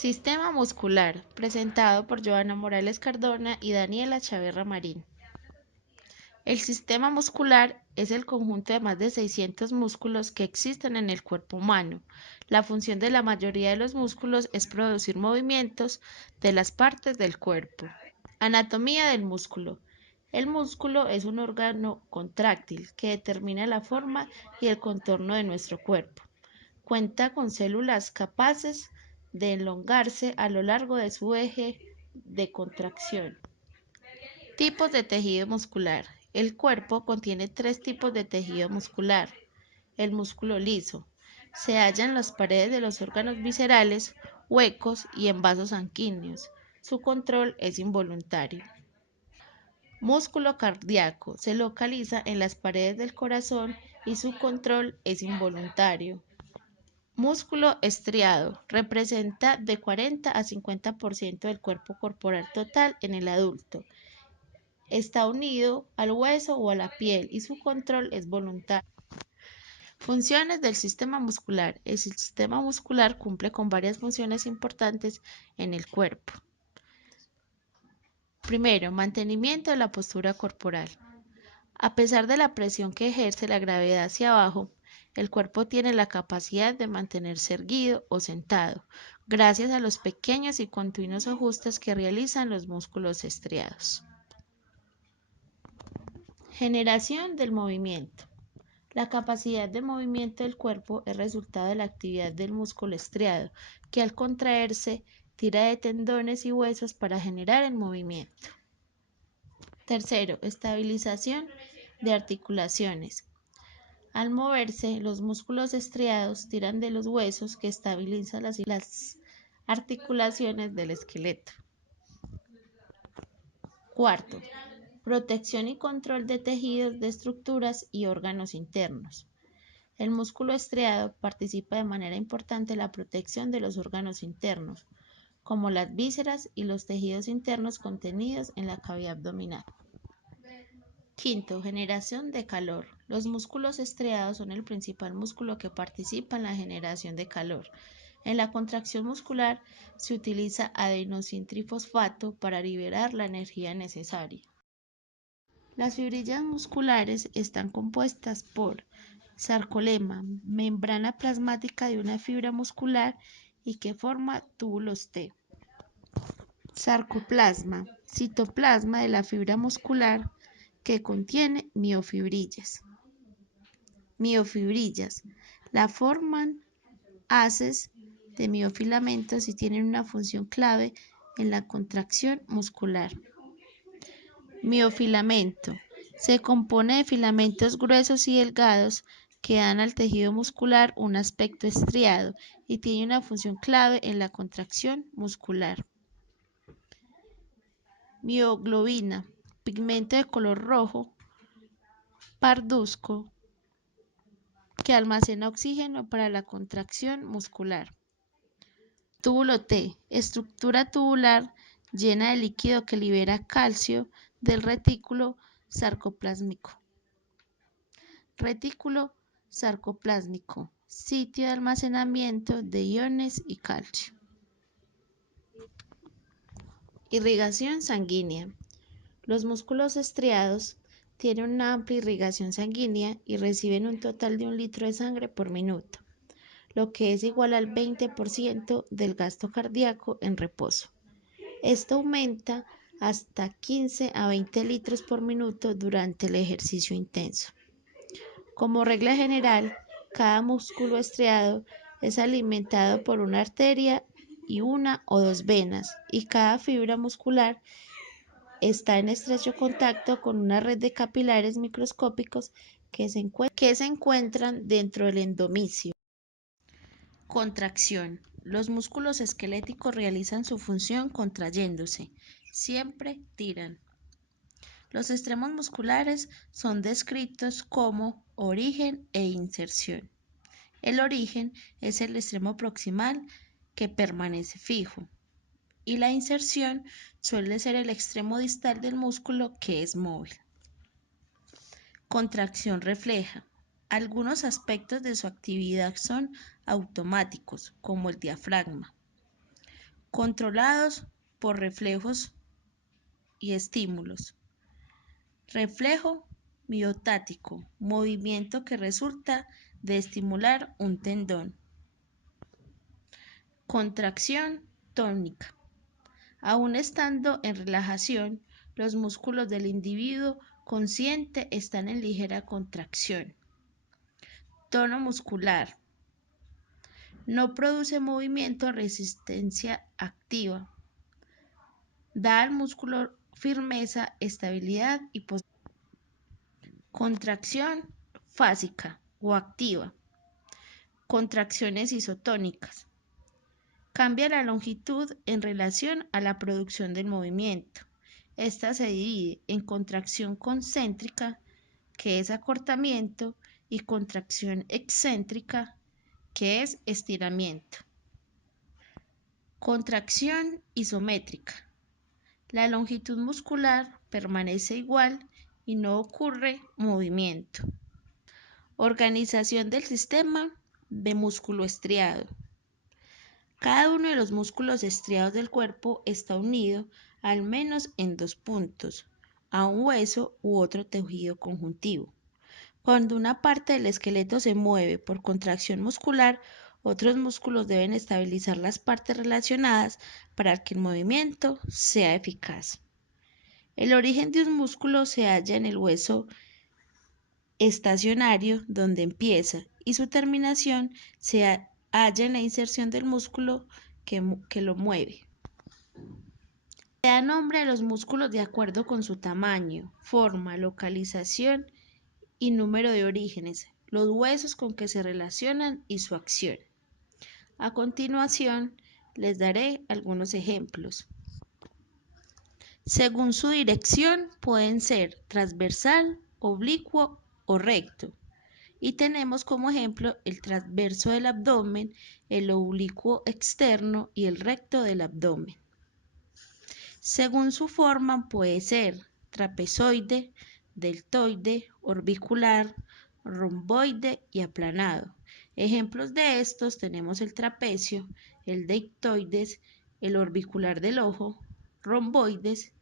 Sistema muscular, presentado por Joana Morales Cardona y Daniela Chaverra Marín. El sistema muscular es el conjunto de más de 600 músculos que existen en el cuerpo humano. La función de la mayoría de los músculos es producir movimientos de las partes del cuerpo. Anatomía del músculo. El músculo es un órgano contráctil que determina la forma y el contorno de nuestro cuerpo. Cuenta con células capaces de elongarse a lo largo de su eje de contracción. Tipos de tejido muscular. El cuerpo contiene tres tipos de tejido muscular. El músculo liso. Se halla en las paredes de los órganos viscerales, huecos y en vasos sanguíneos. Su control es involuntario. Músculo cardíaco. Se localiza en las paredes del corazón y su control es involuntario. Músculo estriado. Representa de 40 a 50% del cuerpo corporal total en el adulto. Está unido al hueso o a la piel y su control es voluntario. Funciones del sistema muscular. El sistema muscular cumple con varias funciones importantes en el cuerpo. Primero, mantenimiento de la postura corporal. A pesar de la presión que ejerce la gravedad hacia abajo, el cuerpo tiene la capacidad de mantenerse erguido o sentado, gracias a los pequeños y continuos ajustes que realizan los músculos estriados. Generación del movimiento. La capacidad de movimiento del cuerpo es resultado de la actividad del músculo estriado, que al contraerse tira de tendones y huesos para generar el movimiento. Tercero, estabilización de articulaciones. Al moverse, los músculos estriados tiran de los huesos que estabilizan las articulaciones del esqueleto. Cuarto, protección y control de tejidos, de estructuras y órganos internos. El músculo estriado participa de manera importante en la protección de los órganos internos, como las vísceras y los tejidos internos contenidos en la cavidad abdominal. Quinto, generación de calor. Los músculos estriados son el principal músculo que participa en la generación de calor. En la contracción muscular se utiliza adenosíntrifosfato para liberar la energía necesaria. Las fibrillas musculares están compuestas por sarcolema, membrana plasmática de una fibra muscular y que forma túbulos T. Sarcoplasma, citoplasma de la fibra muscular que contiene miofibrillas. Miofibrillas la forman haces de miofilamentos y tienen una función clave en la contracción muscular. Miofilamento se compone de filamentos gruesos y delgados que dan al tejido muscular un aspecto estriado y tiene una función clave en la contracción muscular. Mioglobina, pigmento de color rojo parduzco que almacena oxígeno para la contracción muscular. Túbulo T, estructura tubular llena de líquido que libera calcio del retículo sarcoplásmico. Retículo sarcoplásmico, sitio de almacenamiento de iones y calcio. Irrigación sanguínea. Los músculos estriados tienen una amplia irrigación sanguínea y reciben un total de 1 litro de sangre por minuto, lo que es igual al 20% del gasto cardíaco en reposo. Esto aumenta hasta 15 a 20 litros por minuto durante el ejercicio intenso. Como regla general, cada músculo estriado es alimentado por una arteria y una o dos venas, y cada fibra muscular está en estrecho contacto con una red de capilares microscópicos que se encuentran dentro del endomisio. Contracción. Los músculos esqueléticos realizan su función contrayéndose. Siempre tiran. Los extremos musculares son descritos como origen e inserción. El origen es el extremo proximal que permanece fijo y la inserción suele ser el extremo distal del músculo que es móvil. Contracción refleja. Algunos aspectos de su actividad son automáticos, como el diafragma. controlados por reflejos y estímulos. Reflejo miotático, movimiento que resulta de estimular un tendón. Contracción tónica. Aún estando en relajación, los músculos del individuo consciente están en ligera contracción. Tono muscular. No produce movimiento o resistencia activa. Da al músculo firmeza, estabilidad y posibilidad. Contracción fásica o activa. Contracciones isotónicas. Cambia la longitud en relación a la producción del movimiento. Esta se divide en contracción concéntrica, que es acortamiento, y contracción excéntrica, que es estiramiento. Contracción isométrica. La longitud muscular permanece igual y no ocurre movimiento. Organización del sistema de músculo estriado. Cada uno de los músculos estriados del cuerpo está unido al menos en 2 puntos, a un hueso u otro tejido conjuntivo. Cuando una parte del esqueleto se mueve por contracción muscular, otros músculos deben estabilizar las partes relacionadas para que el movimiento sea eficaz. El origen de un músculo se halla en el hueso estacionario donde empieza y su terminación se halla en la inserción del músculo que lo mueve. Se da nombre a los músculos de acuerdo con su tamaño, forma, localización y número de orígenes, los huesos con que se relacionan y su acción. A continuación, les daré algunos ejemplos. Según su dirección, pueden ser transversal, oblicuo o recto. Y tenemos como ejemplo el transverso del abdomen, el oblicuo externo y el recto del abdomen. Según su forma puede ser trapezoide, deltoide, orbicular, romboide y aplanado. Ejemplos de estos tenemos el trapecio, el deltoides, el orbicular del ojo, romboides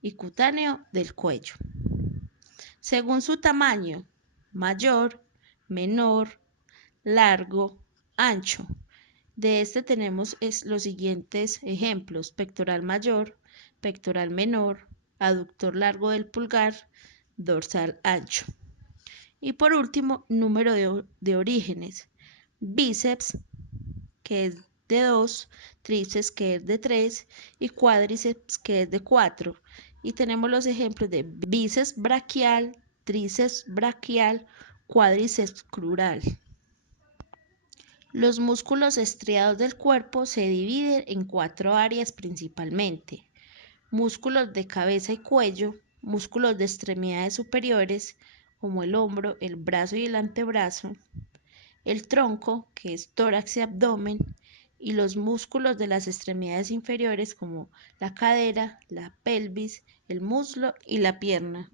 y cutáneo del cuello. Según su tamaño, mayor, menor, largo, ancho. De este tenemos los siguientes ejemplos: pectoral mayor, pectoral menor, aductor largo del pulgar, dorsal ancho. Y por último, número de orígenes: bíceps, que es de 2, tríceps, que es de 3, y cuádriceps, que es de 4. Y tenemos los ejemplos de bíceps braquial, tríceps braquial, cuádriceps crural. Los músculos estriados del cuerpo se dividen en 4 áreas principalmente: músculos de cabeza y cuello, músculos de extremidades superiores, como el hombro, el brazo y el antebrazo, el tronco, que es tórax y abdomen, y los músculos de las extremidades inferiores, como la cadera, la pelvis, el muslo y la pierna.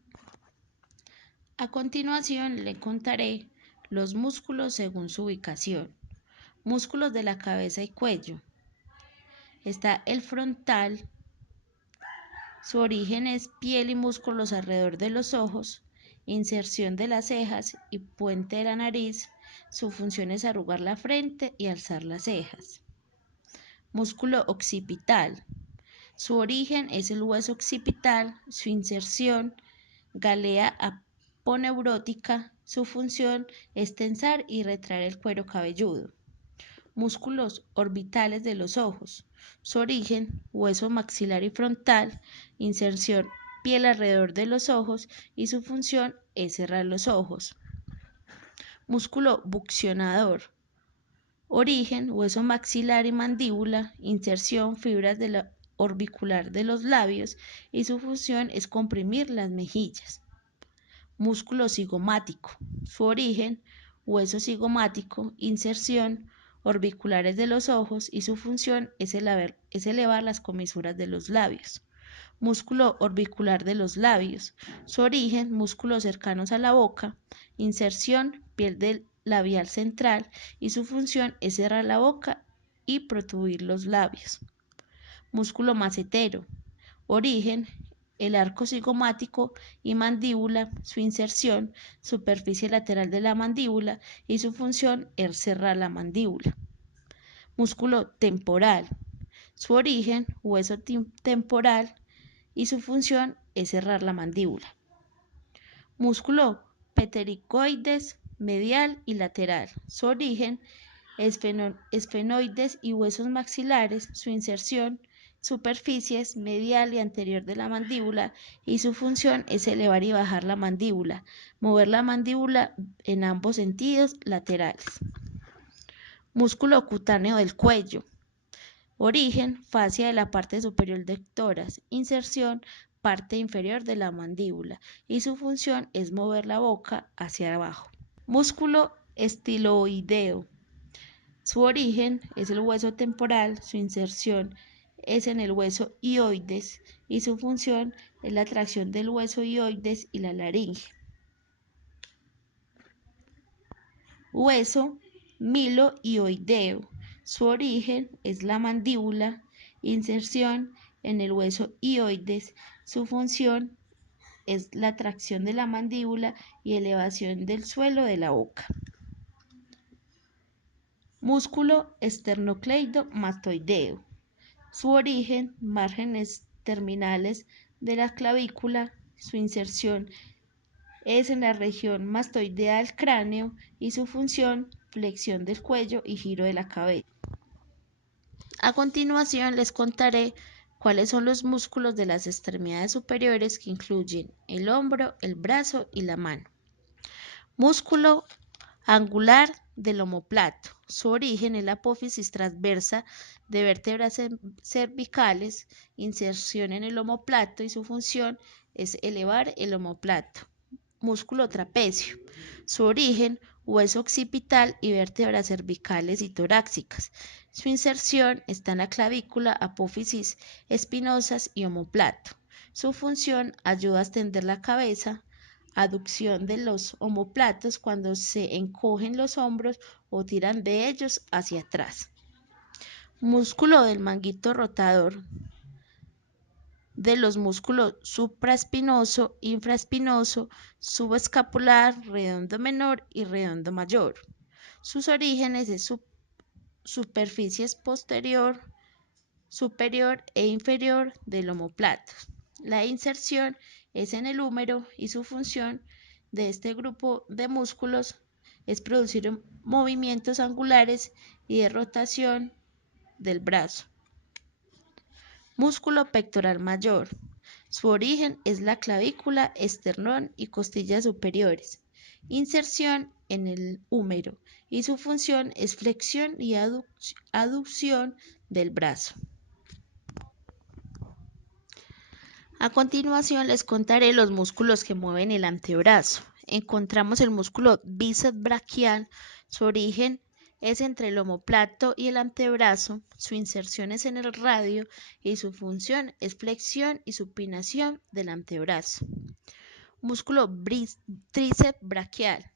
A continuación le contaré los músculos según su ubicación. Músculos de la cabeza y cuello. Está el frontal. Su origen es piel y músculos alrededor de los ojos, inserción de las cejas y puente de la nariz. Su función es arrugar la frente y alzar las cejas. Músculo occipital. Su origen es el hueso occipital. Su inserción, galea aponeurótica. Su función es tensar y retraer el cuero cabelludo. Músculos orbitales de los ojos. Su origen, hueso maxilar y frontal, inserción, piel alrededor de los ojos y su función es cerrar los ojos. Músculo buccionador. Origen, hueso maxilar y mandíbula, inserción, fibras de la orbicular de los labios y su función es comprimir las mejillas. Músculo cigomático. Su origen, hueso cigomático, inserción, orbiculares de los ojos y su función es elevar las comisuras de los labios. Músculo orbicular de los labios. Su origen, músculos cercanos a la boca, inserción, piel del labial central y su función es cerrar la boca y protruir los labios. Músculo macetero. Origen, el arco cigomático y mandíbula, su inserción, superficie lateral de la mandíbula y su función es cerrar la mandíbula. Músculo temporal. Su origen, hueso temporal y su función es cerrar la mandíbula. Músculo pterigoides medial y lateral. Su origen, esfenoides y huesos maxilares, su inserción, superficies medial y anterior de la mandíbula y su función es elevar y bajar la mandíbula, mover la mandíbula en ambos sentidos laterales. Músculo cutáneo del cuello. Origen, fascia de la parte superior del tórax, inserción, parte inferior de la mandíbula y su función es mover la boca hacia abajo. Músculo estiloideo. Su origen es el hueso temporal, su inserción es en el hueso hioides y su función es la tracción del hueso hioides y la laringe. Hueso milohioideo. Su origen es la mandíbula, inserción en el hueso hioides. Su función es la tracción de la mandíbula y elevación del suelo de la boca. Músculo esternocleidomastoideo. Su origen, márgenes terminales de la clavícula. Su inserción es en la región mastoidea del cráneo y su función, flexión del cuello y giro de la cabeza. A continuación les contaré cuáles son los músculos de las extremidades superiores que incluyen el hombro, el brazo y la mano. Músculo angular del omóplato. Su origen es la apófisis transversa de vértebras cervicales, inserción en el omóplato y su función es elevar el omóplato. Músculo trapecio. Su origen, hueso occipital y vértebras cervicales y torácicas. Su inserción está en la clavícula, apófisis espinosas y omóplato. Su función ayuda a extender la cabeza, aducción de los omóplatos cuando se encogen los hombros o tiran de ellos hacia atrás. Músculo del manguito rotador de los músculos supraespinoso, infraespinoso, subescapular, redondo menor y redondo mayor. Sus orígenes es superficies posterior, superior e inferior del omóplato. La inserción es en el húmero y su función de este grupo de músculos es producir movimientos angulares y de rotación del brazo. Músculo pectoral mayor. Su origen es la clavícula, esternón y costillas superiores. Inserción en el húmero y su función es flexión y aducción del brazo. A continuación les contaré los músculos que mueven el antebrazo. Encontramos el músculo bíceps braquial. Su origen es entre el omóplato y el antebrazo. Su inserción es en el radio y su función es flexión y supinación del antebrazo. Músculo tríceps braquial.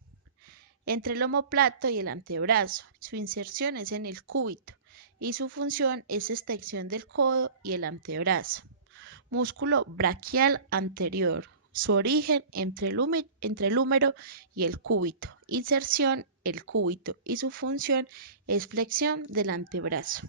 Entre el omóplato y el antebrazo. Su inserción es en el cúbito y su función es extensión del codo y el antebrazo. Músculo braquial anterior. Su origen entre el húmero y el cúbito. Inserción el cúbito y su función es flexión del antebrazo.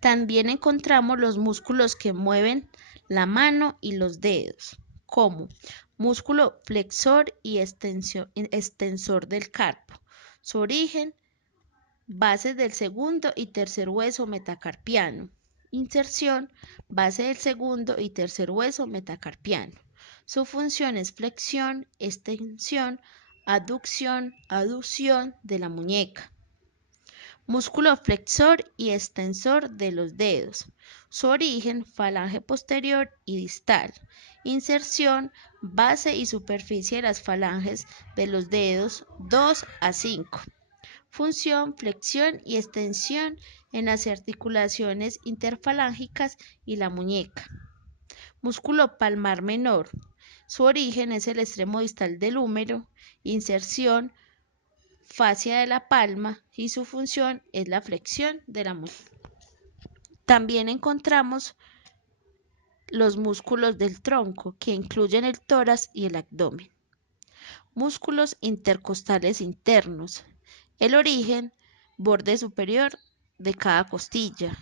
También encontramos los músculos que mueven la mano y los dedos, como músculo flexor y extensor del carpo. Su origen, bases del segundo y tercer hueso metacarpiano. Inserción, base del segundo y tercer hueso metacarpiano. Su función es flexión, extensión, aducción de la muñeca. Músculo flexor y extensor de los dedos. Su origen, falange posterior y distal. Inserción, base y superficie de las falanges de los dedos 2 a 5. Función, flexión y extensión en las articulaciones interfalángicas y la muñeca. Músculo palmar menor. Su origen es el extremo distal del húmero. Inserción, fascia de la palma y su función es la flexión de la muñeca. También encontramos los músculos del tronco, que incluyen el tórax y el abdomen. Músculos intercostales internos. El origen, borde superior de cada costilla.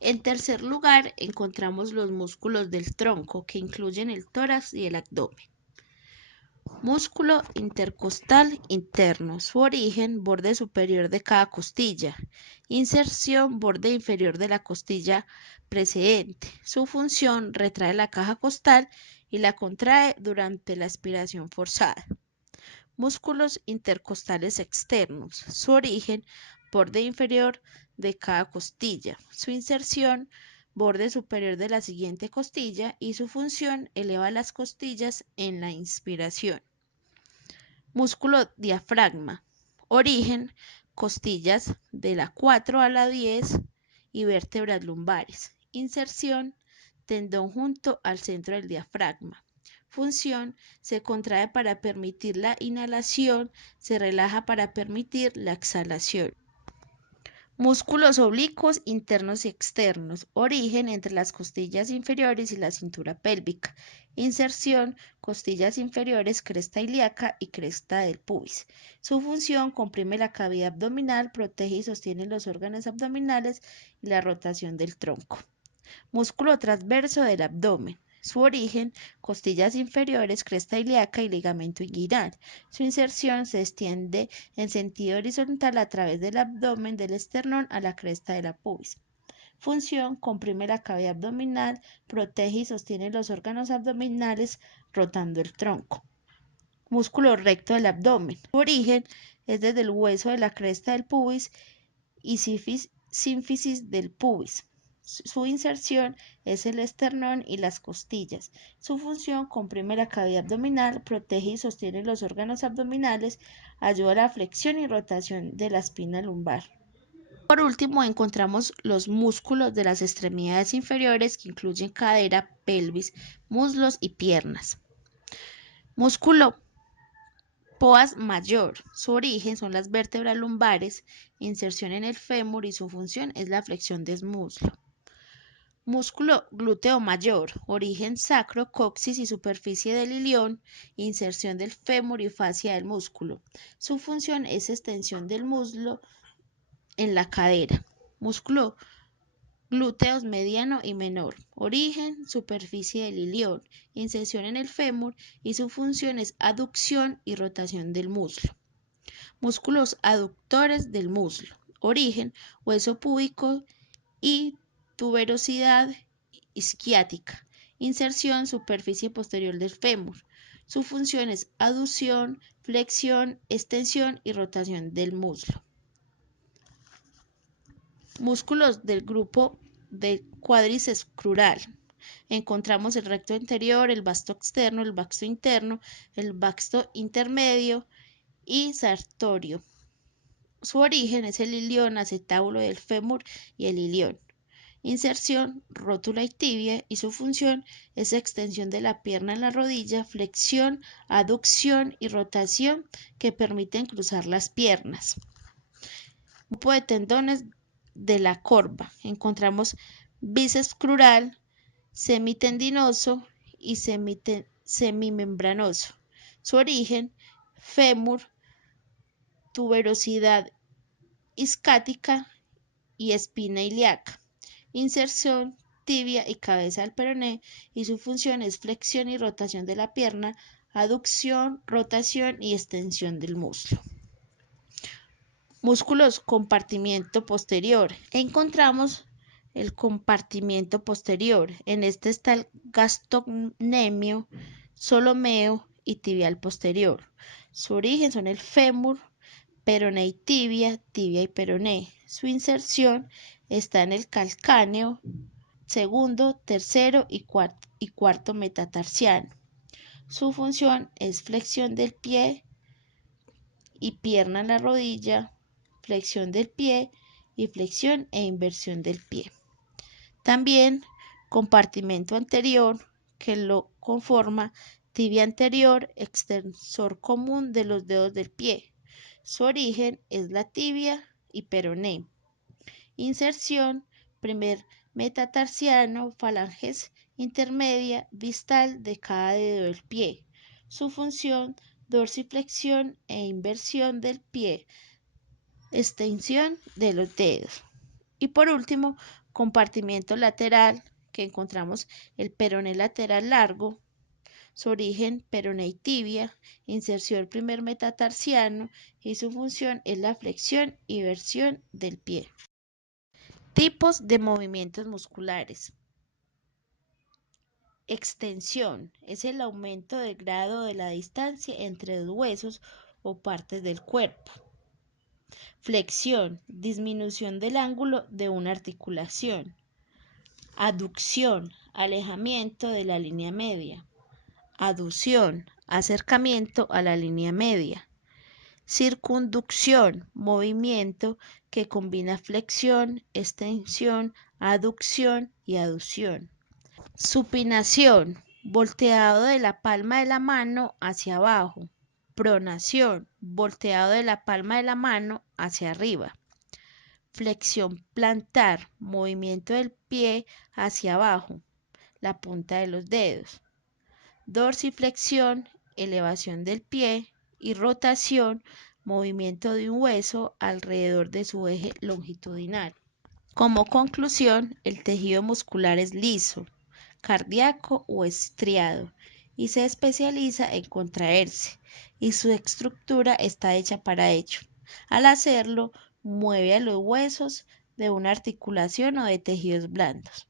En tercer lugar, encontramos los músculos del tronco, que incluyen el tórax y el abdomen. Músculo intercostal interno. Su origen, borde superior de cada costilla. Inserción, borde inferior de la costilla precedente. Su función, retrae la caja costal y la contrae durante la expiración forzada. Músculos intercostales externos. Su origen, borde inferior de cada costilla. Su inserción, borde superior de la siguiente costilla y su función, eleva las costillas en la inspiración. Músculo diafragma. Origen, costillas de la 4 a la 10 y vértebras lumbares. Inserción, tendón junto al centro del diafragma. Función, se contrae para permitir la inhalación, se relaja para permitir la exhalación. Músculos oblicuos internos y externos. Origen entre las costillas inferiores y la cintura pélvica. Inserción, costillas inferiores, cresta ilíaca y cresta del pubis. Su función, comprime la cavidad abdominal, protege y sostiene los órganos abdominales y la rotación del tronco. Músculo transverso del abdomen. Su origen, costillas inferiores, cresta ilíaca y ligamento inguinal. Su inserción se extiende en sentido horizontal a través del abdomen del esternón a la cresta de la pubis. Función, comprime la cavidad abdominal, protege y sostiene los órganos abdominales rotando el tronco. Músculo recto del abdomen. Su origen es desde el hueso de la cresta del pubis y sínfisis del pubis. Su inserción es el esternón y las costillas. Su función, comprime la cavidad abdominal, protege y sostiene los órganos abdominales, ayuda a la flexión y rotación de la espina lumbar. Por último, encontramos los músculos de las extremidades inferiores, que incluyen cadera, pelvis, muslos y piernas. Músculo psoas mayor. Su origen son las vértebras lumbares, inserción en el fémur y su función es la flexión del muslo. Músculo glúteo mayor. Origen sacro, coxis y superficie del ilion, inserción del fémur y fascia del músculo. Su función es extensión del muslo en la cadera. Músculo glúteos mediano y menor. Origen, superficie del ilion, inserción en el fémur y su función es aducción y rotación del muslo. Músculos aductores del muslo. Origen, hueso púbico y tuberosidad isquiática. Inserción, superficie posterior del fémur. Su función es aducción, flexión, extensión y rotación del muslo. Músculos del grupo del cuádriceps crural. Encontramos el recto anterior, el vasto externo, el vasto interno, el vasto intermedio y sartorio. Su origen es el ilion, acetábulo del fémur y el ilion. Inserción, rótula y tibia, y su función es extensión de la pierna en la rodilla, flexión, aducción y rotación que permiten cruzar las piernas. Grupo de tendones de la corva. Encontramos bíceps crural, semitendinoso y semimembranoso. Su origen, fémur, tuberosidad isquiática y espina ilíaca. Inserción, tibia y cabeza del peroné y su función es flexión y rotación de la pierna, aducción, rotación y extensión del muslo. Músculos compartimiento posterior. Encontramos el compartimiento posterior. En este está el gastrocnemio, solomeo y tibial posterior. Su origen son el fémur, peroné y tibia, tibia y peroné. Su inserción está en el calcáneo, segundo, tercero y cuarto metatarsiano. Su función es flexión del pie y pierna en la rodilla, flexión del pie y flexión e inversión del pie. También compartimento anterior, que lo conforma tibia anterior, extensor común de los dedos del pie. Su origen es la tibia y peroné. Inserción, primer metatarsiano, falanges intermedia, distal de cada dedo del pie. Su función, dorsiflexión e inversión del pie, extensión de los dedos. Y por último, compartimiento lateral, que encontramos el peroné lateral largo, su origen peroné y tibia, inserción primer metatarsiano y su función es la flexión y versión del pie. Tipos de movimientos musculares. Extensión es el aumento del grado de la distancia entre dos huesos o partes del cuerpo. Flexión, disminución del ángulo de una articulación. Aducción, alejamiento de la línea media. Aducción, acercamiento a la línea media. Circunducción, movimiento que combina flexión, extensión, aducción y aducción. Supinación, volteado de la palma de la mano hacia abajo. Pronación, volteado de la palma de la mano hacia arriba. Flexión plantar, movimiento del pie hacia abajo, la punta de los dedos. Dorsiflexión, elevación del pie. Y rotación, movimiento de un hueso alrededor de su eje longitudinal. Como conclusión, el tejido muscular es liso, cardíaco o estriado y se especializa en contraerse y su estructura está hecha para ello. Al hacerlo, mueve a los huesos de una articulación o de tejidos blandos.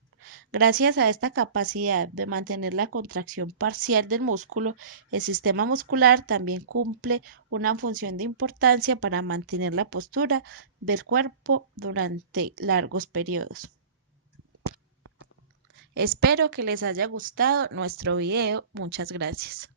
Gracias a esta capacidad de mantener la contracción parcial del músculo, el sistema muscular también cumple una función de importancia para mantener la postura del cuerpo durante largos periodos. Espero que les haya gustado nuestro video. Muchas gracias.